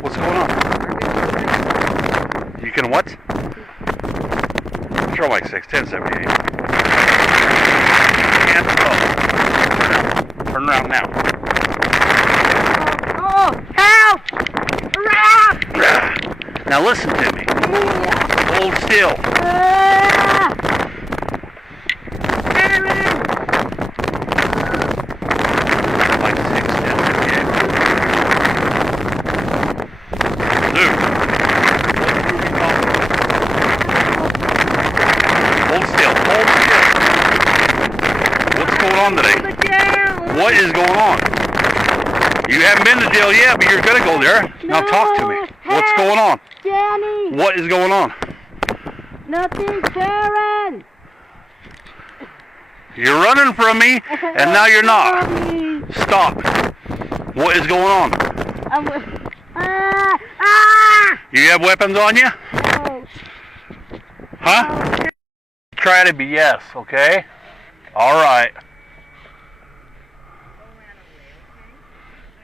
What's going on? You can what? Control mic 6, 1078. Hands up. Turn around now. Oh, help! Now listen to me. Hold still. Like 6, 1078. Luke. Hold still. Hold still. What's going on today? What is going on? You haven't been to jail yet, but you're going to go there. Now talk to me. What's going on? Danny! What is going on? Nothing, Karen! You're running from me, and now you're not. Stop. What is going on? You have weapons on you? No. Huh? Try to be yes, okay? All right.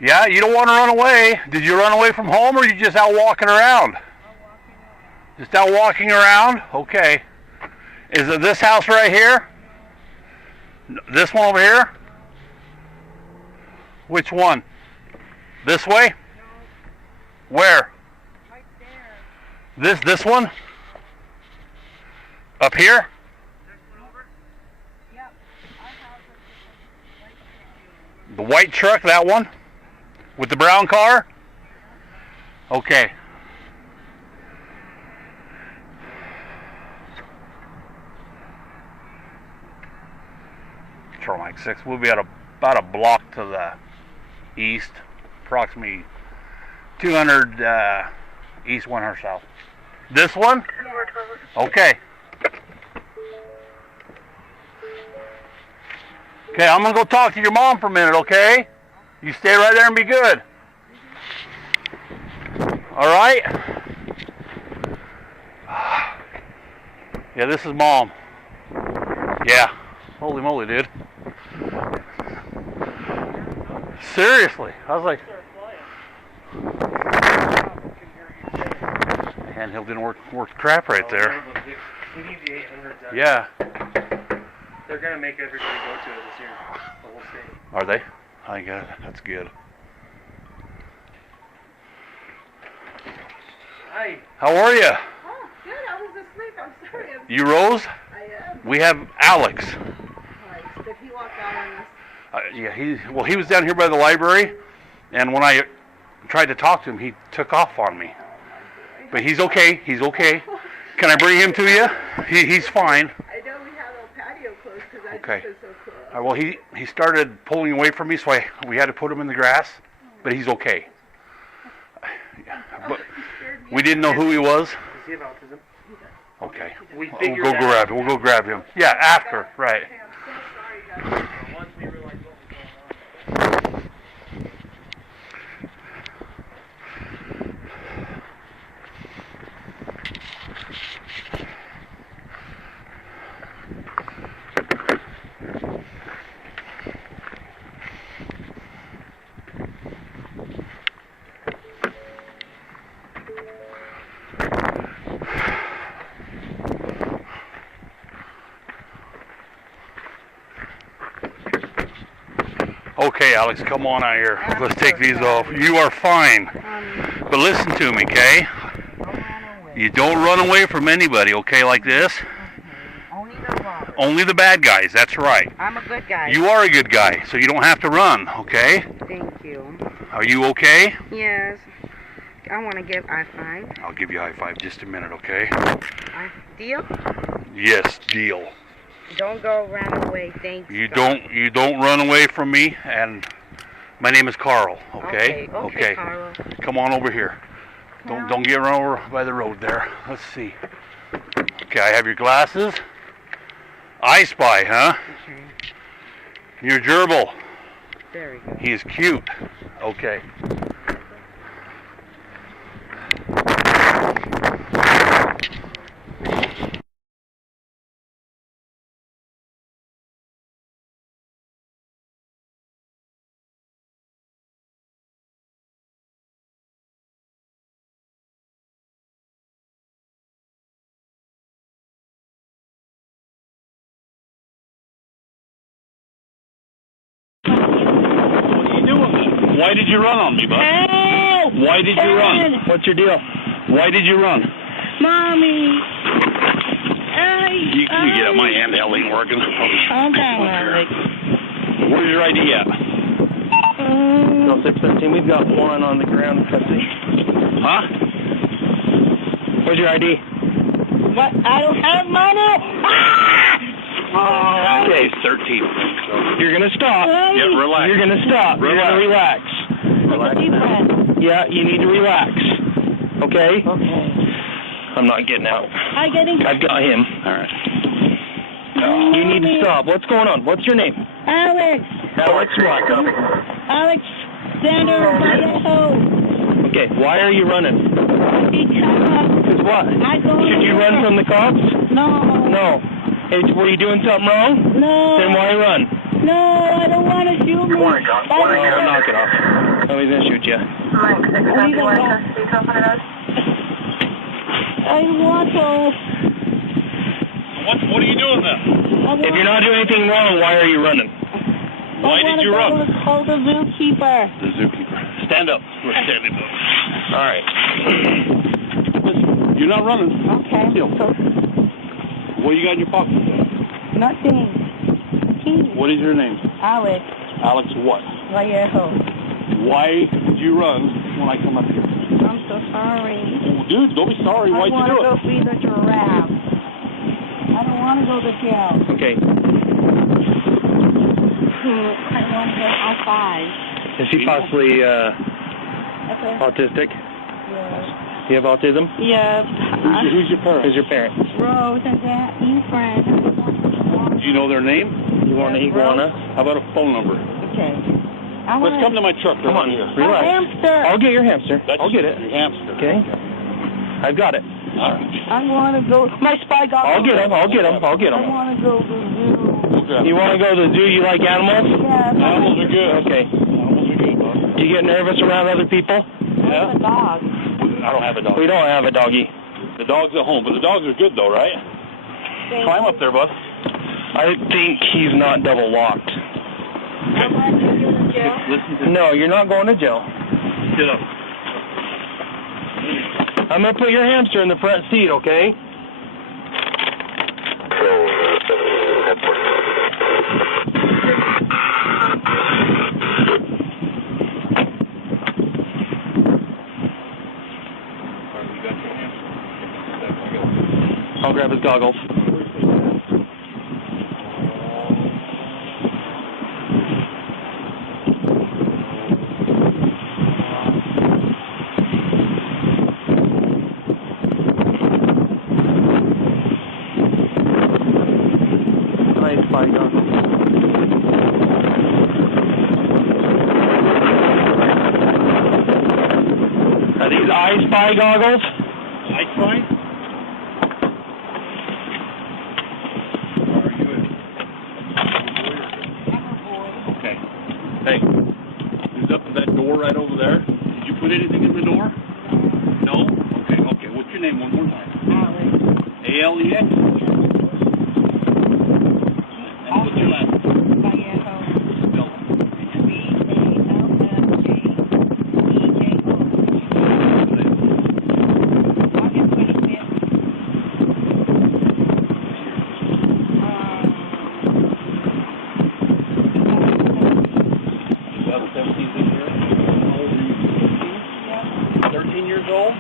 Yeah, you don't want to run away. Did you run away from home, or are you just out walking around? Just out walking around? Okay. Is it this house right here? This one over here? Which one? This way? Where? Right there. This one? Up here? Yep. The white truck, that one? With the brown car? Okay. Control mic 6. We'll be at about a block to the east, approximately 200 east, 100 south. This one? Okay. Okay, I'm gonna go talk to your mom for a minute, okay? You stay right there and be good. All right? Yeah, this is mom. Yeah. Holy moly, dude. Seriously. I was like... Handheld didn't work crap right there. We need the 800. Yeah. They're going to make everybody go to it this year. The whole state. Are they? I guess that's good. Hi. How are you? Oh, good. I was asleep. I'm sorry. You rose? I am. We have Alex. Right. Did he walk out on us? Yeah, he was down here by the library, and when I tried to talk to him, he took off on me. But he's okay. He's okay. Can I bring him to you? He's fine. I know we have a patio closed because I Okay. just been so cool. Well, he started pulling away from me, so we had to put him in the grass. But he's okay. Yeah, but we didn't know who he was. Does he have autism? Okay. We We'll figured go that grab out. him. We'll go grab him. Yeah, after. Right. Okay, I'm so sorry, guys. Once we realized what was going on. Okay, Alex, come on out here. Let's take these off. You are fine. But listen to me, okay? You don't run away from anybody, okay, like this? Only the robbers. Only the bad guys, that's right. I'm a good guy. You are a good guy, so you don't have to run, okay? Thank you. Are you okay? Yes. I want to give I-5. I'll give you a high five just a minute, okay? Deal? Yes, deal. Don't go run away. Thanks. You don't run away from me, and my name is Carl, okay? Okay, Carl. Come on over here. Don't get run over by the road there. Let's see. Okay, I have your glasses. I Spy, huh? Okay. Your gerbil. Very good. He's cute. Okay. What are you doing then? Why did you run on me, bud? Help! Why did you run? What's your deal? Why did you run? Mommy! You get up, my handheld ain't working. Okay, Alex. Where's your ID at? No, 613. We've got one on the ground in custody. Huh? Where's your ID? What? I don't have money! Ah! Okay, 13. You're gonna stop. Yeah, relax. You're gonna stop. You're gonna relax. Take a deep breath. Yeah, you need to relax. Okay? Okay. I'm not getting out. I've got him. All right. You need to stop. What's going on? What's your name? Alex! Alex what? Alexander Vallejo. Okay, why are you running? Because what? Should you run from the cops? No. No. Hey, were you doing something wrong? No. Then why run? No, I don't want to shoot me. Oh, knock it off. Oh, he's gonna shoot you. I want to. What are you doing then? If you're not doing anything wrong, why are you running? Why did you run? Call the zookeeper. The zookeeper. Stand up. We're standing up. All right. Listen, you're not running. Okay. Still. What you got in your pocket? Nothing. Keys. What is your name? Alex Alex what? Vallejo. Why did you run when I come up here? I'm so sorry. Oh, dude, don't be sorry. Why'd you do I want to it? go feed the giraffe. I don't want to go to jail. Okay. I want to go outside. Is he possibly Okay. autistic? Yeah. You have autism? Yeah. Who's your parent? Who's your parents? Rose and that Efren. Do you know their name? You want an iguana? How about a phone number? Okay. Let's come to my truck. Come on, here. A relax. hamster. I'll get your hamster. That's I'll get it. Your hamster. Okay. I've got it. All right. I want to go. My spy got. I'll get him. I'll get him. I'll get I him. want to go to the zoo. We'll grab You it. want to go to the zoo? You like animals? Yeah. Animals are good. Okay. Animals are good, bud. You get nervous around other people? Where's the dog? I don't have a dog. We don't have a doggy. The dog's at home, but the dogs are good though, right? Climb up there, bud. I think he's not double locked. Am I going to jail? Listen to No, you're not going to jail. Sit up. I'm going to put your hamster in the front seat, okay? I'll grab his goggles. Nice spy goggles. Are these eye spy goggles? I spy? Okay. Hey, who's up to that door right over there? Did you put anything in the door? No? Okay. What's your name one more time? Alex. A-L-E-X? And what's your last name? Vallejo. Spell it. How old are you? 13 years old?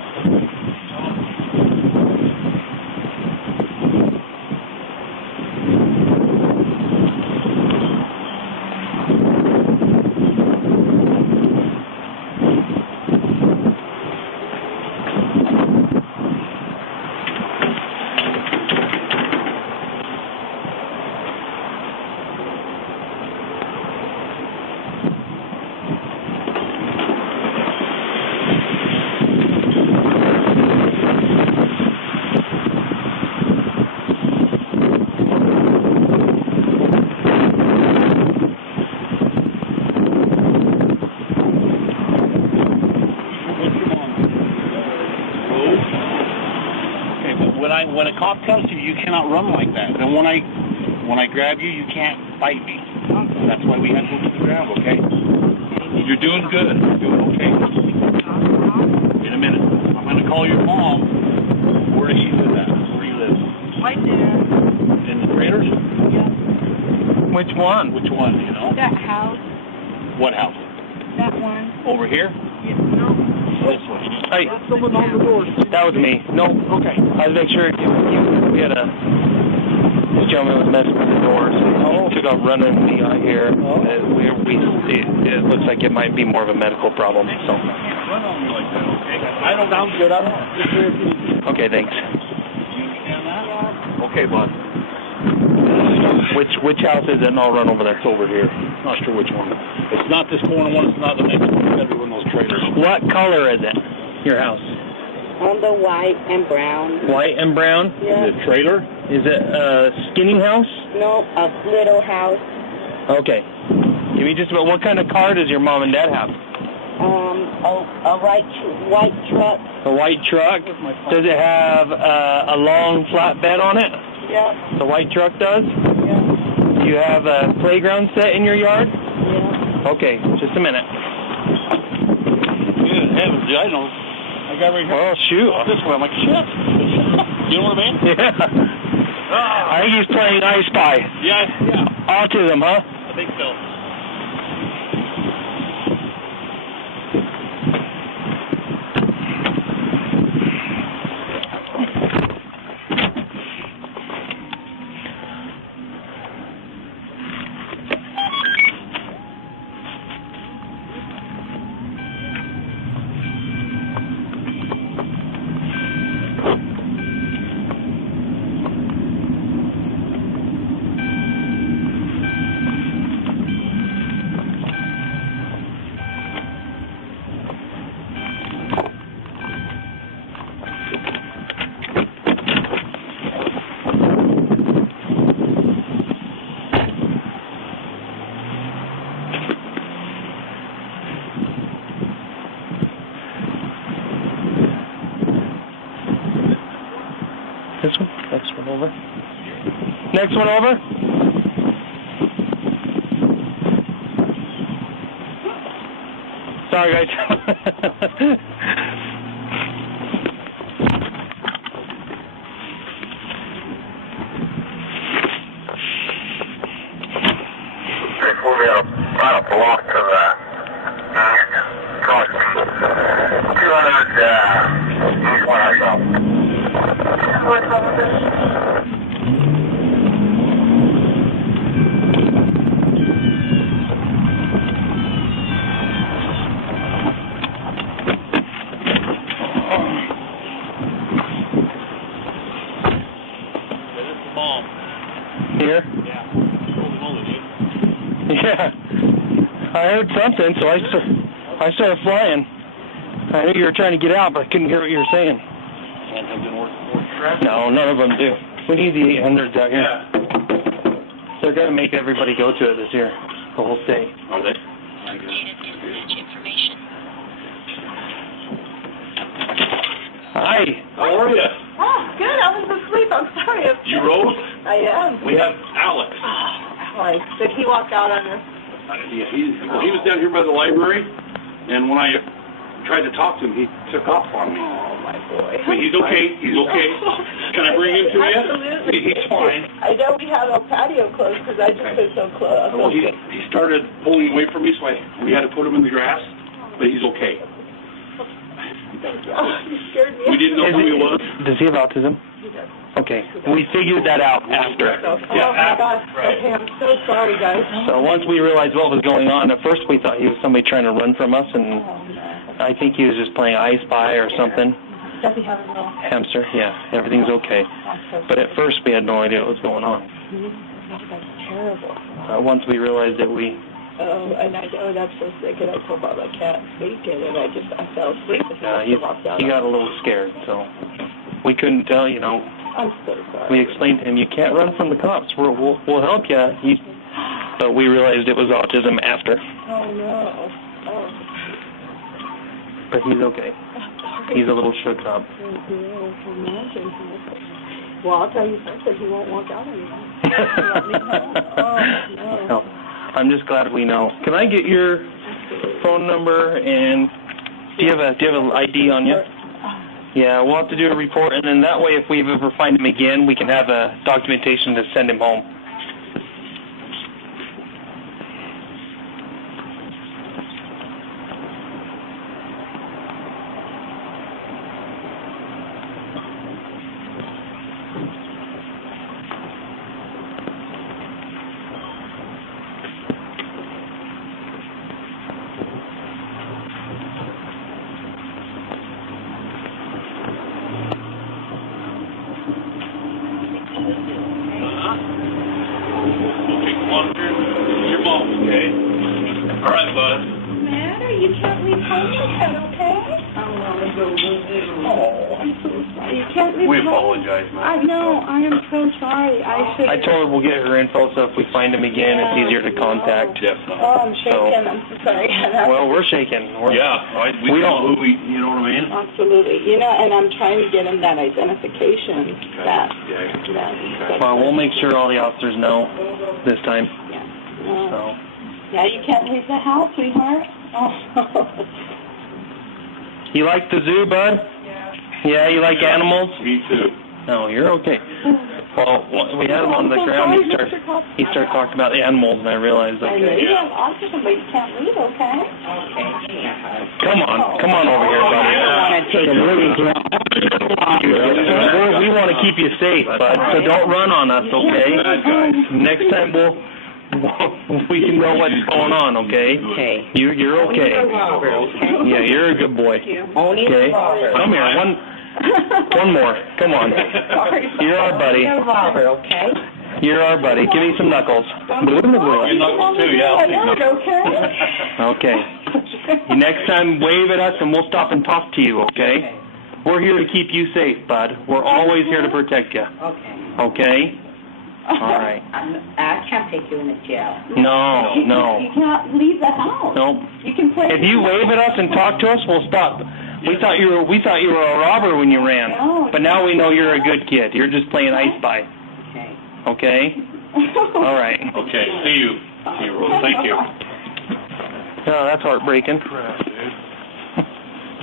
When a cop comes to you, you cannot run like that. Then when I grab you, you can't fight me. That's why we have to go to the ground, okay? You're doing good. You're doing okay. In a minute. I'm going to call your mom. Where does she live at? Where do you live? Right there. In the trailers? Yeah. Which one? Which one, do you know? That house. What house? That one. Over here? Yeah, no. This one. Hey, Someone on the door. that was me. No, Okay. I was making sure we had this gentleman was messing with the doors. He took off running the guy here. It looks like it might be more of a medical problem. So. Run on me like that, okay? I don't sound good. I don't. Okay, thanks. You understand that? Okay, bud. Which house is it? And I'll run over there. It's over here. Not sure which one. It's not this corner one. It's not the next one. It's got to be one of those trailers. What color is it? Your house? On the white and brown. White and brown? Yeah. Is it a trailer? Is it a skinny house? No, a little house. Okay. Give me just about what kind of car does your mom and dad have? A white truck. A white truck? Does it have a long flat bed on it? Yeah. The white truck does? Yeah. Do you have a playground set in your yard? Yeah. Okay, just a minute. Good heavens, I know. I got right here. Oh, shoot. This way. I'm like, shit. You know what I mean? Yeah. I think he's playing I Spy. Yeah. Autism, huh? I think so. This one? Next one over. Next one over? Sorry, guys. We'll be about a block to the east, approximately 200 east one or so. What's wrong with this? This is the bomb. Here? Yeah. Holy moly, dude. Yeah. I heard something, so I started flying. I knew you were trying to get out, but I couldn't hear what you were saying. And have been working. No, none of them do. We need the 800s out here. Yeah. They're going to make everybody go to it this year, the whole state. Are they? Hi. How are you? Oh, good. I was asleep. I'm sorry. You rose? I am. We have Alex. Alex, did he walk out on us? Yeah, he was down here by the library, and when I tried to talk to him, he took off on me. Oh, my boy. But he's okay. He's okay. Can I bring him to you? Absolutely. He's fine. I know we have our patio closed because I just been so close. Well, he started pulling away from me, so we had to put him in the grass, but he's okay. Thank you. Oh, you scared me. We didn't know who he was. Does he have autism? He does. Okay. We figured that out after. Oh, my gosh. Okay, I'm so sorry, guys. So once we realized what was going on, at first we thought he was somebody trying to run from us, and Oh, no. I think he was just playing I Spy or something. Does he have a little... Hamster, yeah, everything's okay. But at first we had no idea what was going on. That's terrible. Once we realized that we... Oh, and I know that's so sick, and I told Bob I can't sleep in, and I fell asleep, and he walked out. he got a little scared, so we couldn't tell, you know. I'm so sorry. We explained to him, you can't run from the cops. We'll help you. But we realized it was autism after. Oh, no. Oh. But he's okay. He's a little shook up. Well, I'll tell you something. He won't walk out anymore. Let me know. Oh, no. I'm just glad we know. Can I get your phone number and do you have an ID on you? Yeah, we'll have to do a report, and then that way, if we ever find him again, we can have a documentation to send him home. Your mom, okay? All right, bud. Matter? You can't leave home like that, okay? I want to go with you. Oh, I'm so sorry. You can't leave We home. apologize, man. I know. I am so sorry. I told her we'll get her info, so if we find him again, it's easier to contact. Definitely. Oh, I'm shaking. I'm so sorry. Well, we're shaking. We don't. You know what I mean? Absolutely. You know, and I'm trying to get him that identification. Well, we'll make sure all the officers know this time. Yeah. So. Yeah, you can't leave the house, sweetheart. Oh. You like the zoo, bud? Yeah, you like animals? Me too. No, you're okay. Well, we had him on the ground. He started talking about the animals, and I realized, I know you have autism, but you can't leave, okay? Come on over here, buddy. We want to keep you safe, bud, so don't run on us, okay? Next time we can know what's going on, okay? Okay. You're okay. Yeah, you're a good boy. Only Okay? the robber. Come here, one more. Come on. You're our buddy. The robber, okay? You're our buddy. Give me some knuckles. Your knuckles too, yeah. I'll take knuckles. Okay. Next time, wave at us and we'll stop and talk to you, okay? We're here to keep you safe, bud. We're always here to protect you. Okay. Okay? All right. I can't take you in the jail. No. You can't leave the house. Nope. You can play. If you wave at us and talk to us, we'll stop. We thought you were a robber when you ran, but now we know you're a good kid. You're just playing I Spy. Okay. Okay? All right. Okay. See you. See you, Rose. Thank you. Oh, that's heartbreaking. Crap, dude.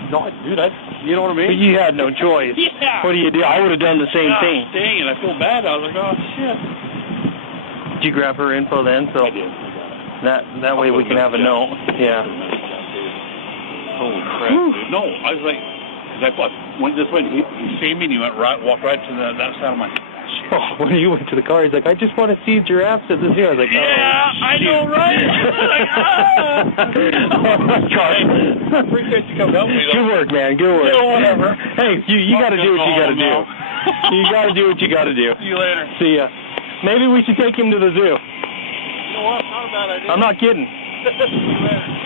No, dude, you know what I mean? You had no choice. Yeah. What do you do? I would have done the same thing. Dang it, I feel bad. I was like, oh, shit. Did you grab her info then? So I did. That way we can have a note. Yeah. Holy crap, dude. No, I was like, because I thought, went this way, he saved me, and he walked right to that side of my... Oh, when you went to the car, he's like, I just want to see giraffes at the zoo. I was like, oh. Yeah, I know, right? Like, Oh, my God. I appreciate you coming help me, though. Good work, man. Good work. Yeah, whatever. Hey, you got to do what you got to do. You got to do what you got to do. See you later. See ya. Maybe we should take him to the zoo. You know what? Not a bad idea. I'm not kidding. See you later.